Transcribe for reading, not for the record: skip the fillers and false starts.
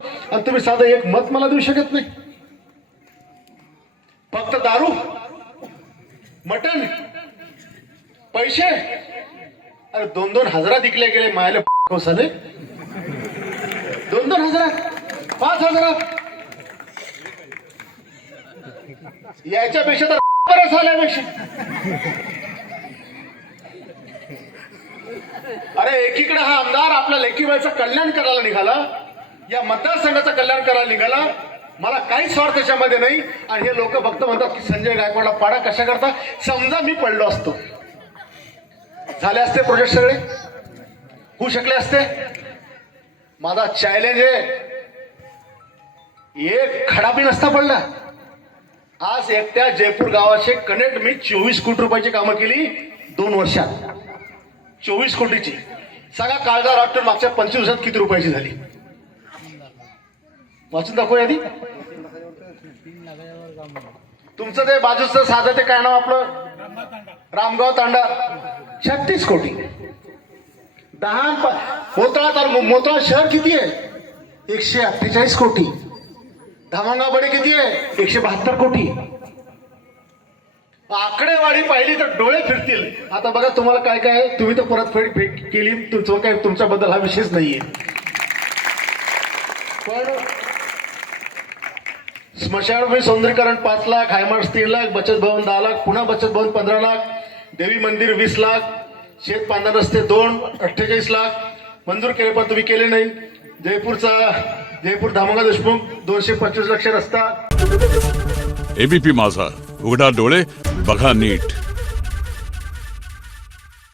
आणि तुम्ही साधं एक मत मला देऊ शकत नाही. फक्त दारू, मटण, पैसे. अरे 2-2 हजारात विकले गेले मायला कोसाले. 2-2 हजारात, 5 हजारात. याच्यापेक्षा तर बरं झाल्यापेक्षा. अरे एकीकडे हा आमदार आपल्या लेकीबाईचं कल्याण करायला निघाला, या मतदारसंघाचं कल्याण करायला निघाला. मला काहीच स्वार्थ त्याच्यामध्ये नाही. आणि हे लोक फक्त म्हणतात की संजय गायकवाडला पाडा कशा करता. समजा मी पडलो असतो, झाले असते प्रोजेक्ट सगळे, होऊ शकले असते. माझा चॅलेंज आहे, एक खडा बी नसता पडला. आज एकट्या जयपूर गावाचे कनेक्ट मी 24 कोटी रुपयाची कामं केली 2 वर्षात. 24 कोटीची. सगळा काळजा वाटून मागच्या 25 दिवसात किती रुपयाची झाली वाचून दाखवूया आधी. तुमचं ते बाजूचं साधं ते काय नाव आपलं, रामगाव तांडा, 36 कोटी. 10 मोताळा शहर किती आहे, 148 कोटी. धामणगावकडे किती आहे, 172 कोटी. आकडेवारी पाहिली तर डोळे फिरतील. आता बघा तुम्हाला काय काय, तुम्ही तर परतफेड केली, तुमचं काय, तुमच्याबद्दल हा विषयच नाहीये. पण स्मशानभूमी सौंदर्यीकरण 5 लाख, हायमार्ट 3 लाख, बचत भवन 10 लाख, पुन्हा बचत भवन 15 लाख, देवी मंदिर 20 लाख, शेत पांढरा रस्ते 2, 48 लाख मंजूर केले, पण तुम्ही केले नाही. जयपूर धामणगाव देशमुख 225 लक्ष रस्ता. एबीपी माझा, उघडा डोळे बघा नीट.